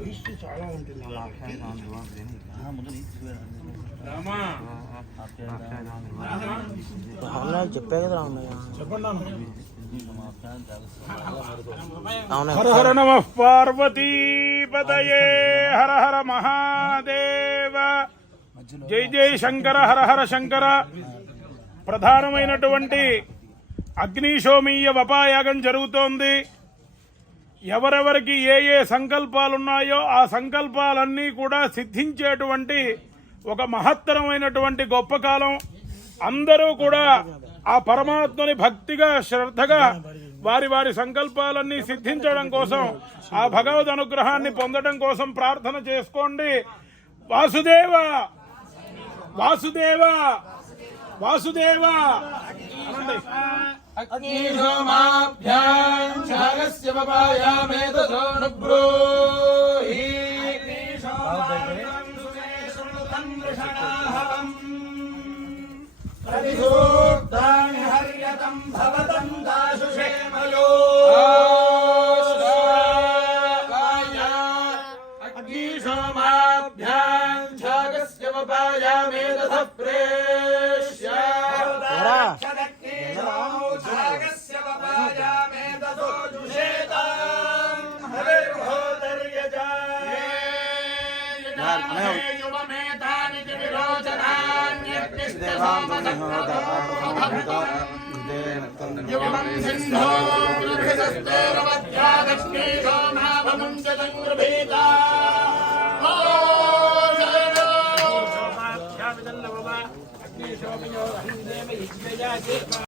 Taste చాలా ఉంటుంది. చెప్పే కదా రామయ్య. చెప్పండి. హర హర నమ పార్వతీపతయే హర హర మహాదేవ. జై జై శంకర హర హర శంకర. ప్రధానమైనటువంటి అగ్నిశోమీయ వపాయాగం జరుగుతోంది. ఎవరెవరికి ఏ ఏ సంకల్పాలున్నాయో ఆ సంకల్పాలన్నీ కూడా సిద్ధించేటువంటి ఒక మహత్తరమైనటువంటి గొప్ప కాలం. అందరూ కూడా ఆ పరమాత్మని భక్తిగా శ్రద్ధగా వారి వారి సంకల్పాలన్నీ సిద్ధించడం కోసం, ఆ భగవద్ అనుగ్రహాన్ని పొందడం కోసం ప్రార్థన చేసుకోండి. వాసుదేవ వాసుదేవ వాసుదేవ.